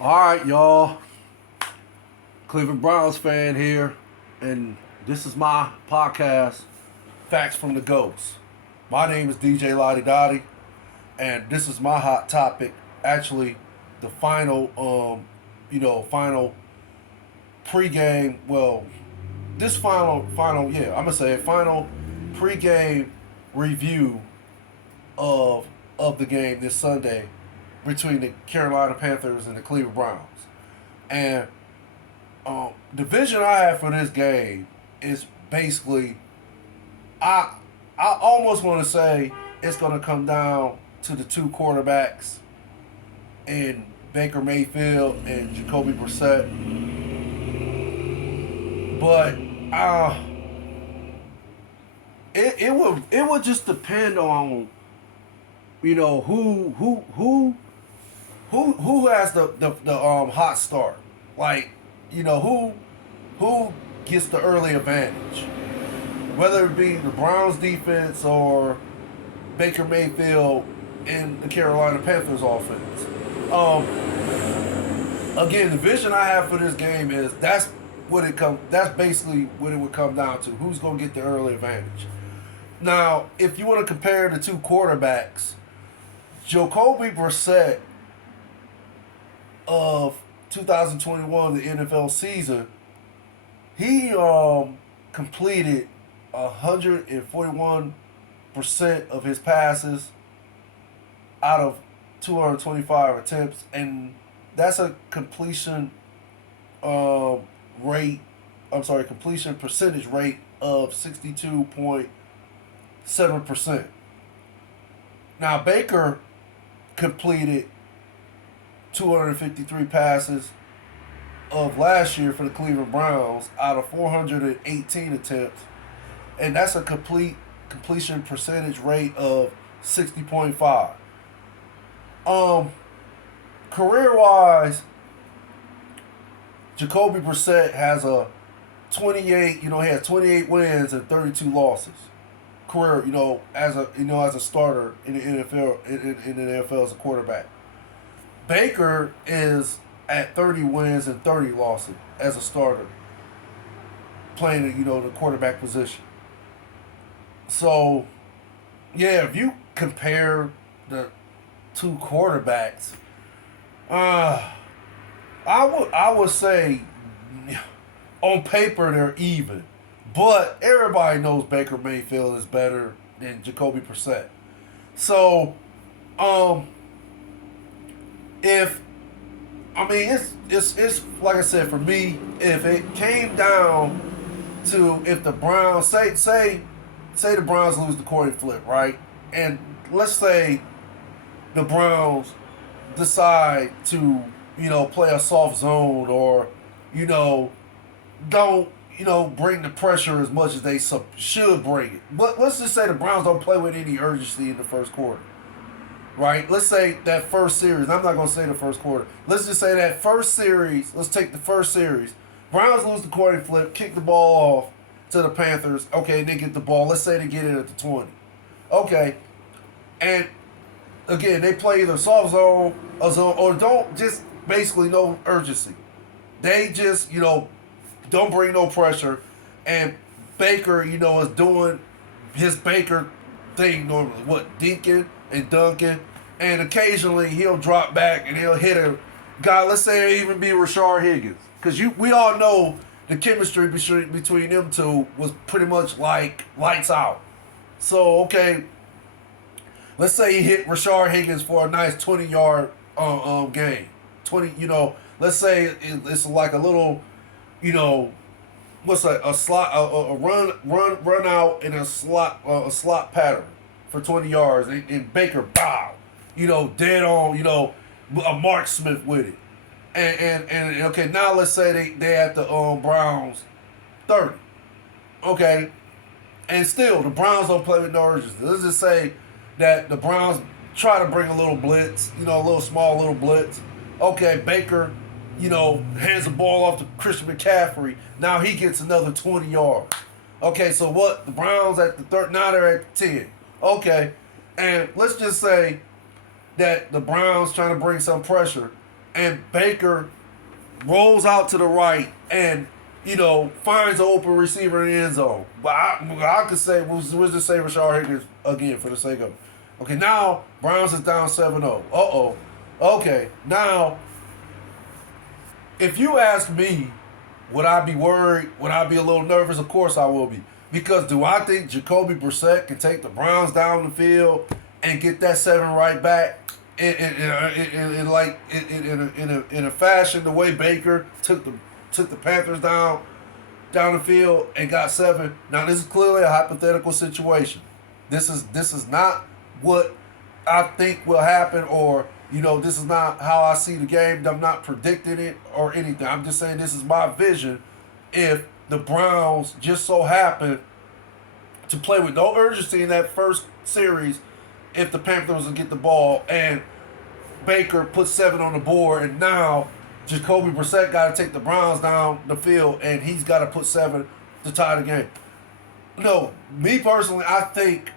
All right, y'all. Cleveland Browns fan here, and this is my podcast, Facts from the Ghost. My name is DJ Lottie Dottie, and this is my hot topic. Actually, the final pregame. Well, this I'm gonna say final pregame review of of the game this Sunday between the Carolina Panthers and the Cleveland Browns. And the vision I have for this game is basically I I almost want to say it's going to come down to the two quarterbacks in Baker Mayfield and Jacoby Brissett, but uh, it would just depend on who has the hot start, like who gets the early advantage, whether it be the Browns defense or Baker Mayfield and the Carolina Panthers offense. Again, the vision I have for this game is that's basically what it would come down to. Who's gonna get the early advantage? Now, if you want to compare the two quarterbacks, Jacoby Brissett of 2021, the NFL season, he completed 141% of his passes out of 225 attempts, and that's a rate. Completion percentage rate of 62.7%. Now Baker completed 253 passes of last year for the Cleveland Browns out of 418 attempts, and that's a completion percentage rate of 60.5. Career wise, Jacoby Brissett has a 28. He has 28 wins and 32 losses. Career, as a starter in the NFL, in the NFL as a quarterback. Baker is at 30 wins and 30 losses as a starter, playing the quarterback position. So, yeah, if you compare the two quarterbacks, I would say on paper they're even, but everybody knows Baker Mayfield is better than Jacoby Brissett. So, if it's like I said, for me, if it came down to, if the Browns say the Browns lose the coin flip, right, and let's say the Browns decide to play a soft zone, or don't bring the pressure as much as they should bring it. But let's just say the Browns don't play with any urgency in the first quarter, right? Let's say that first series. I'm not going to say the first quarter. Let's just say that first series. Let's take the first series. Browns lose the coin flip, kick the ball off to the Panthers. Okay, they get the ball. Let's say they get it at the 20. Okay, and again, they play either soft zone or don't, just basically no urgency. They just don't bring no pressure, and Baker is doing his Baker thing normally. What, dinking and dunking, and occasionally he'll drop back and he'll hit a guy. Let's say it even be Rashard Higgins, because we all know the chemistry between them two was pretty much like lights out. So okay, let's say he hit Rashard Higgins for a nice 20-yard game. 20, let's say it's like a little, what's a slot, a run out in a slot pattern for 20 yards, and Baker, bow, dead on, a Mark Smith with it. And okay, now let's say they at the Browns 30. Okay, and still the Browns don't play with no urgency. Let's just say that the Browns try to bring a little blitz, a little blitz. Okay, Baker, hands the ball off to Christian McCaffrey. Now he gets another 20 yards. Okay, so what? The Browns at the third, now they're at the 10. Okay, and let's just say that the Browns trying to bring some pressure. and Baker rolls out to the right and finds an open receiver in the end zone. But I could say, we'll just say Rashard Higgins again for the sake of it. Okay, now Browns is down 7-0. Okay, now if you ask me, would I be worried? Would I be a little nervous? Of course I will be. Because do I think Jacoby Brissett can take the Browns down the field and get that 7 right back in a fashion the way Baker took the Panthers down the field and got 7? Now this is clearly a hypothetical situation. This is not what I think will happen, or this is not how I see the game. I'm not predicting it or anything. I'm just saying this is my vision. If the Browns just so happen to play with no urgency in that first series, if the Panthers will get the ball and Baker puts 7 on the board, and now Jacoby Brissett got to take the Browns down the field and he's got to put 7 to tie the game. No, me personally, I think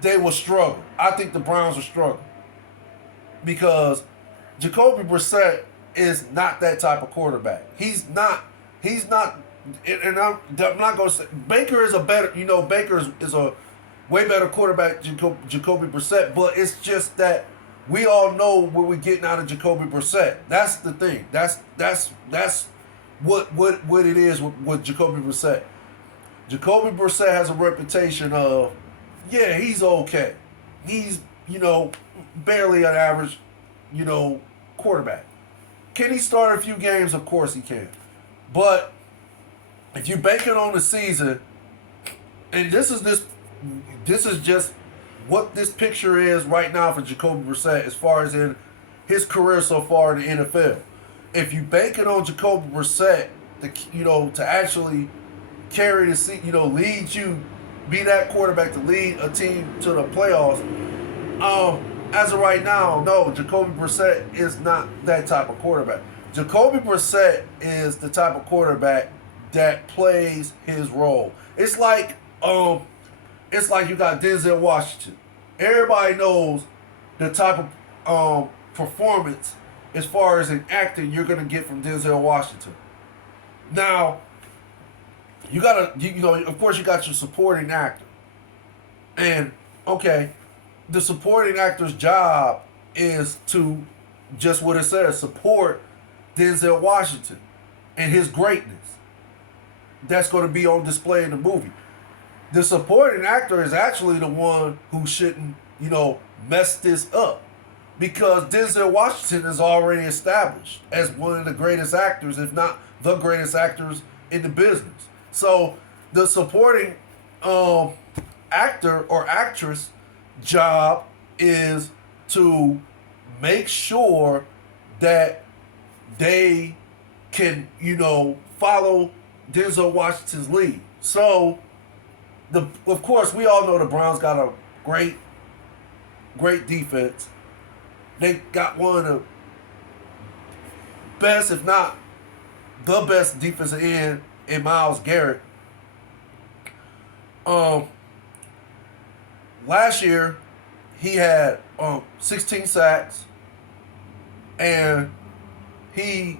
they will struggle. I think the Browns will struggle because Jacoby Brissett is not that type of quarterback. He's not, and I'm not going to say, Baker is a better, Baker is a way better quarterback than Jacoby Brissett, but it's just that we all know what we're getting out of Jacoby Brissett. That's the thing. That's what it is with Jacoby Brissett. Jacoby Brissett has a reputation of, yeah, he's okay. He's, barely an average, quarterback. Can he start a few games? Of course he can. But if you bank it on the season, and this is just what this picture is right now for Jacoby Brissett as far as in his career so far in the NFL. If you bank it on Jacoby Brissett to actually carry the seat, lead you, be that quarterback to lead a team to the playoffs. As of right now, no, Jacoby Brissett is not that type of quarterback. Jacoby Brissett is the type of quarterback that plays his role. It's like you got Denzel Washington. Everybody knows the type of performance as far as in acting you're gonna get from Denzel Washington. Now, you gotta, of course, you got your supporting actor, and okay, the supporting actor's job is to just what it says, support Denzel Washington and his greatness. That's going to be on display in the movie. The supporting actor is actually the one who shouldn't, mess this up, because Denzel Washington is already established as one of the greatest actors, if not the greatest actors in the business. So the supporting actor or actress job is to make sure that they can, follow Denzel Washington's lead. So, of course, we all know the Browns got a great defense. They got one of the best, if not the best defensive end in Myles Garrett. Last year, he had 16 sacks, and I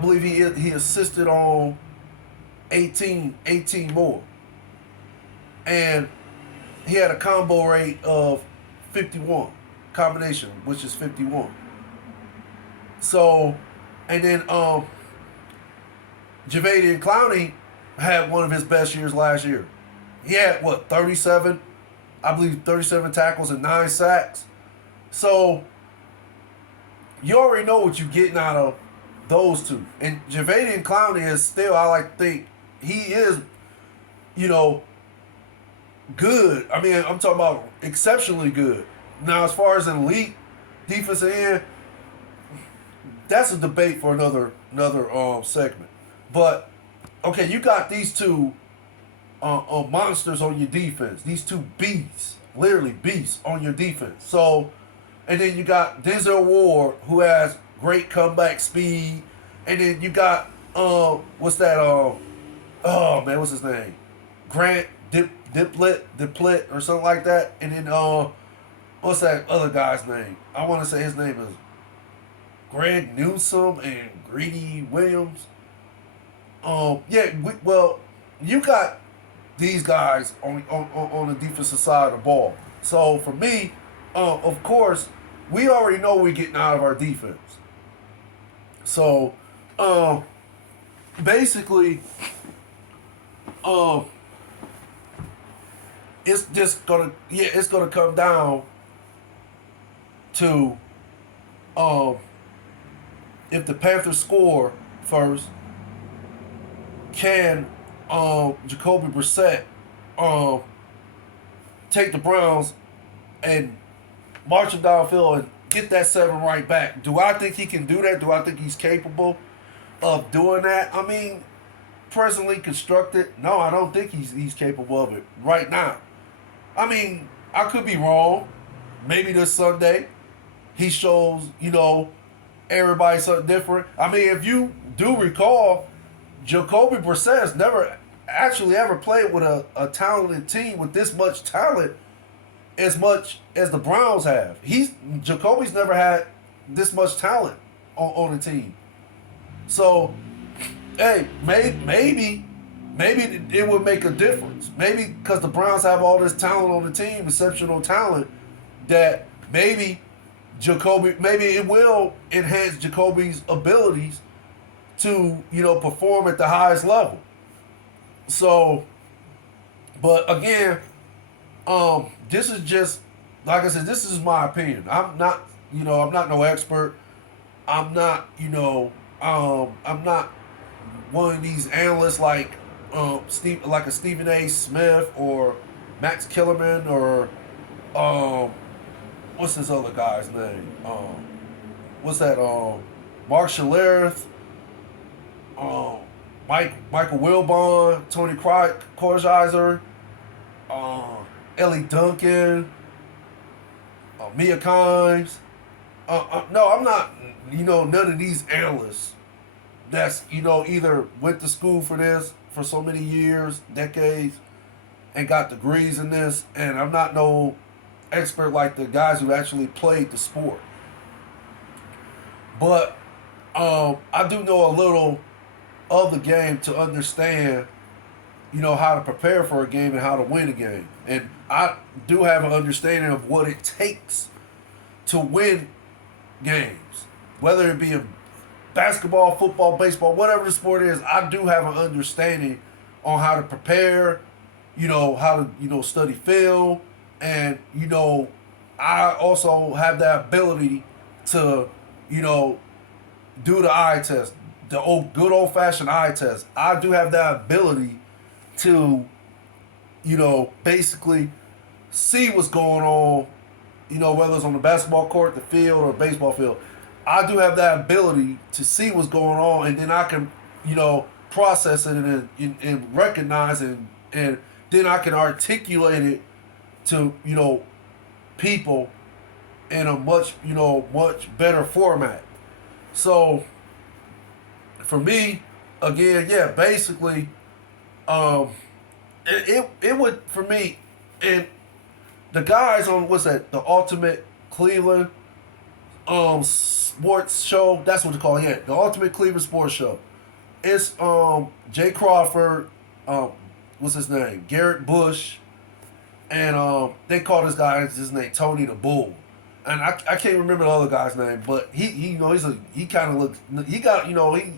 believe he assisted on 18 more. And he had a combo rate of 51, combination, which is 51. So, and then Jadeveon Clowney had one of his best years last year. He had, 37 tackles and 9 sacks. So, you already know what you're getting out of those two. And Jadeveon Clowney is still, I like to think, he is, good. I mean, I'm talking about exceptionally good. Now, as far as an elite defensive end, that's a debate for another segment. But, okay, you got these two monsters on your defense. These two beasts, literally beasts on your defense. So, and then you got Denzel Ward, who has great comeback speed. And then you got, what's his name? Grant Diplet or something like that. And then, what's that other guy's name? I want to say his name is Greg Newsome and Greedy Williams. Yeah, well, you got these guys on the defensive side of the ball. So for me, of course, we already know we're getting out of our defense. So, basically, um, it's gonna come down to um, if the Panthers score first, can Jacoby Brissett um, take the Browns and march them downfield and get that 7 right back? Do I think he can do that? Do I think he's capable of doing that? I mean, presently constructed, no, I don't think he's capable of it right now. I mean, I could be wrong. Maybe this Sunday he shows, everybody something different. I mean, if you do recall, Jacoby Brissett has never actually ever played with a talented team with this much talent as much as the Browns have. Jacoby's never had this much talent on the team. So, hey, maybe it would make a difference. Maybe because the Browns have all this talent on the team, exceptional talent, that maybe it will enhance Jacoby's abilities to, perform at the highest level. So, but again, this is just, like I said, this is my opinion. I'm not no expert. I'm not, I'm not one of these analysts like a Stephen A. Smith or Max Kellerman or what's this other guy's name? What's that? Mark Schlereth, Michael Wilbon, Tony Kornheiser, Ellie Duncan, Mia Kimes. No, I'm not. None of these analysts that's either went to school for this for so many years, decades, and got degrees in this. And I'm not no expert like the guys who actually played the sport. But I do know a little of the game to understand, how to prepare for a game and how to win a game. And I do have an understanding of what it takes to win games. Whether it be in basketball, football, baseball, whatever the sport is, I do have an understanding on how to prepare, how to, study film. And, I also have that ability to, do the eye test, the good old fashioned eye test. I do have that ability to, basically see what's going on, whether it's on the basketball court, the field, or baseball field. I do have that ability to see what's going on, and then I can, process it and recognize it, and then I can articulate it to, people in a much better format. So, for me, again, yeah, basically, it would, for me, and the guys on, the Ultimate Cleveland sports show, that's what they call it, yeah, the Ultimate Cleveland Sports Show. It's Jay Crawford, what's his name, Garrett Bush, and they call this guy, his name Tony the Bull. And I can't remember the other guy's name, but he he kind of looks,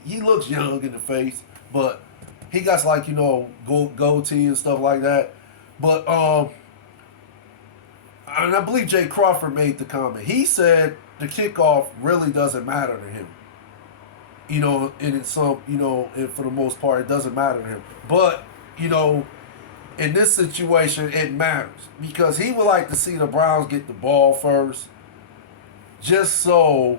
he looks young in the face, but he got goatee and stuff like that. But and I believe Jay Crawford made the comment. He said the kickoff really doesn't matter to him. And it's and for the most part it doesn't matter to him. But, in this situation it matters because he would like to see the Browns get the ball first. Just so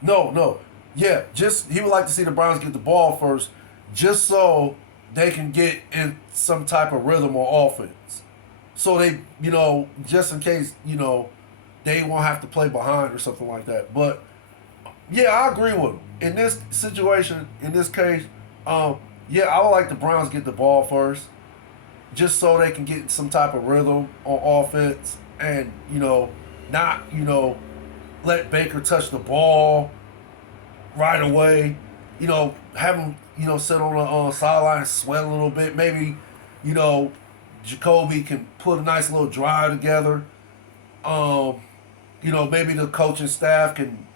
he would like to see the Browns get the ball first just so they can get in some type of rhythm or offense. So they, just in case, they won't have to play behind or something like that. But, yeah, I agree with him. In this situation, in this case, I would like the Browns get the ball first just so they can get some type of rhythm on offense and, not, let Baker touch the ball right away. Have him, sit on the sideline and sweat a little bit. Maybe, you know, Jacoby can put a nice little drive together. Um, maybe the coaching staff can,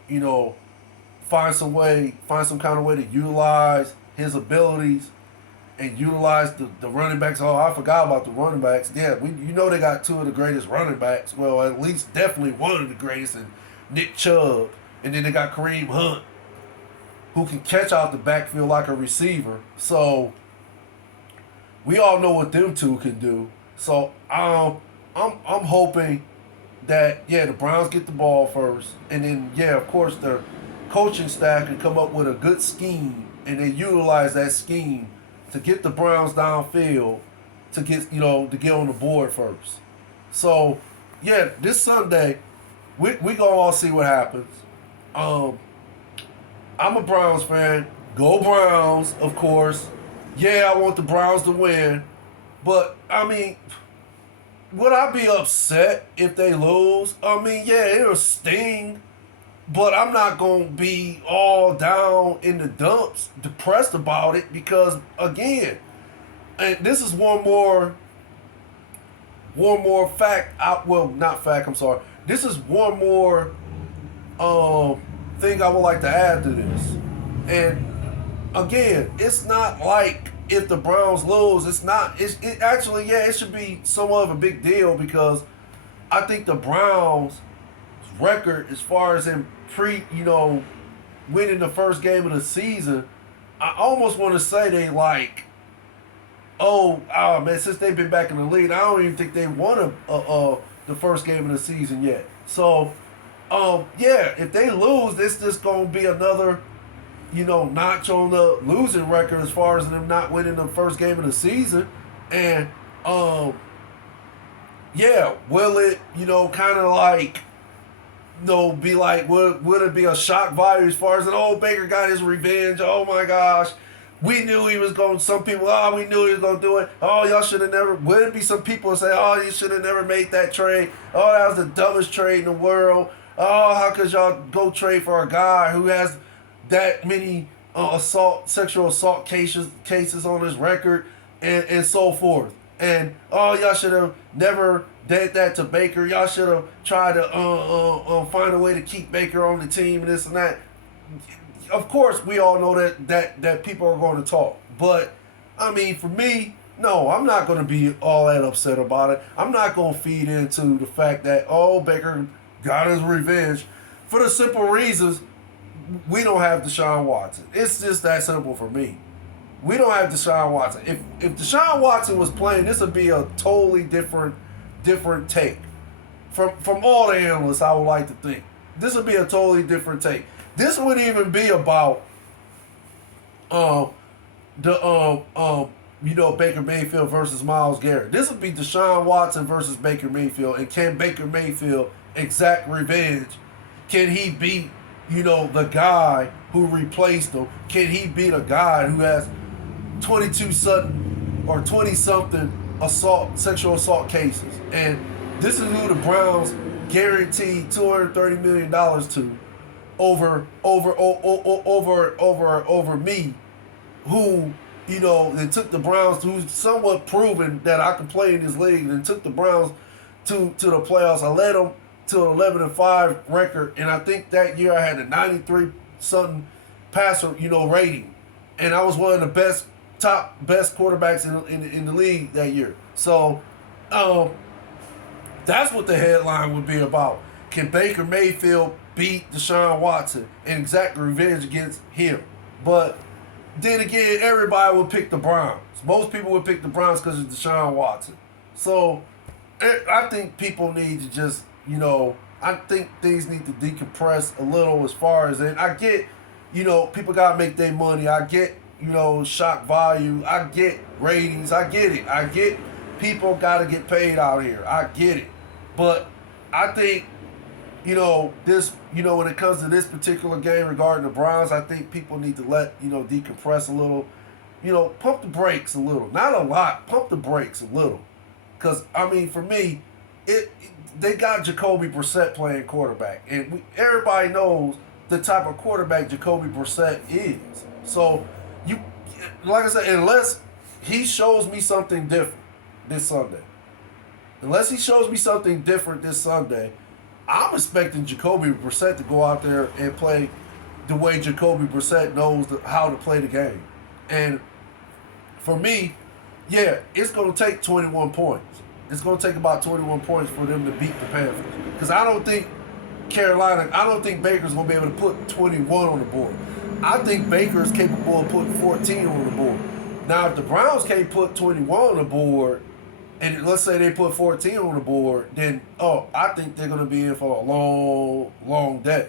find some kind of way to utilize his abilities and utilize the running backs. Oh, I forgot about the running backs. Yeah, they got two of the greatest running backs. Well, at least definitely one of the greatest, and Nick Chubb, and then they got Kareem Hunt, who can catch out the backfield like a receiver. So we all know what them two can do. So I'm hoping that the Browns get the ball first, and then of course the coaching staff can come up with a good scheme, and they utilize that scheme to get the Browns downfield to get on the board first. So this Sunday we gonna all see what happens. Um, I'm a Browns fan. Go Browns, of course. Yeah, I want the Browns to win, but I mean, would I be upset if they lose? I mean, it'll sting, but I'm not going to be all down in the dumps, depressed about it, because again, and this is one more fact. Not fact. I'm sorry. This is one more thing I would like to add to this. And again, it's not like if the Browns lose, it's not. It actually, it should be somewhat of a big deal, because I think the Browns' record, as far as in winning the first game of the season, I almost want to say they man, since they've been back in the league, I don't even think they won the first game of the season yet. So, if they lose, it's just gonna be another notch on the losing record as far as them not winning the first game of the season. And will it kind of be like, would it be a shock value as far as Baker got his revenge? Oh my gosh, we knew he was going. Some people, we knew he was going to do it. Oh, y'all should have never. Would it be some people who say, oh, you should have never made that trade? Oh, that was the dumbest trade in the world. Oh, how could y'all go trade for a guy who has that many sexual assault cases on his record, and so forth? And y'all should have never did that to Baker. Y'all should have tried to find a way to keep Baker on the team and this and that. Of course, we all know that people are going to talk, but I mean, for me, no, I'm not going to be all that upset about it. I'm not going to feed into the fact that Baker got his revenge, for the simple reasons we don't have Deshaun Watson. It's just that simple for me. We don't have Deshaun Watson. If Deshaun Watson was playing, this would be a totally different take. From all the analysts, I would like to think this would be a totally different take. This wouldn't even be about Baker Mayfield versus Myles Garrett. This would be Deshaun Watson versus Baker Mayfield, and can Baker Mayfield exact revenge? Can he beat the guy who replaced him? Can he beat a guy who has 20-something sexual assault cases? And this is who the Browns guaranteed $230 million to over me, who they took the Browns, who's somewhat proven that I can play in this league, and took the Browns to the playoffs. I led them to an 11-5 record, and I think that year I had a 93 something passer rating, and I was one of the best quarterbacks in the league that year. So that's what the headline would be about. Can Baker Mayfield beat Deshaun Watson and exact revenge against him? But then again, everybody would pick the Browns. Most people would pick the Browns because of Deshaun Watson. So I think people need to just, I think things need to decompress a little as far as it. I get, people got to make their money. I get, shock value. I get ratings. I get it. I get people got to get paid out here. I get it. But I think, this, when it comes to this particular game regarding the Browns, I think people need to let, decompress a little, pump the brakes a little. Not a lot, pump the brakes a little. Because, I mean, for me, they got Jacoby Brissett playing quarterback, and everybody knows the type of quarterback Jacoby Brissett is. So you, like I said, unless he shows me something different this Sunday, I'm expecting Jacoby Brissett to go out there and play the way Jacoby Brissett knows how to play the game. And for me, yeah, it's going to take 21 points. It's going to take about 21 points for them to beat the Panthers. Because I don't think Baker's going to be able to put 21 on the board. I think Baker is capable of putting 14 on the board. Now, if the Browns can't put 21 on the board, and let's say they put 14 on the board, then, I think they're going to be in for a long, long day.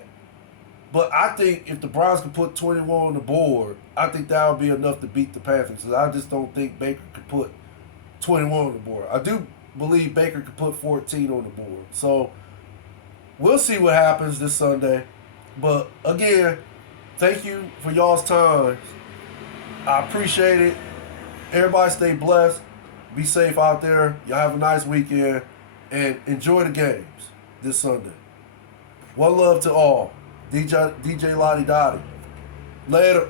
But I think if the Browns can put 21 on the board, I think that would be enough to beat the Panthers. I just don't think Baker could put 21 on the board. I do believe Baker could put 14 on the board. So we'll see what happens this Sunday. But again, thank you for y'all's time. I appreciate it. Everybody stay blessed. Be safe out there. Y'all have a nice weekend. And enjoy the games this Sunday. One love to all. DJ Lottie Dottie. Later.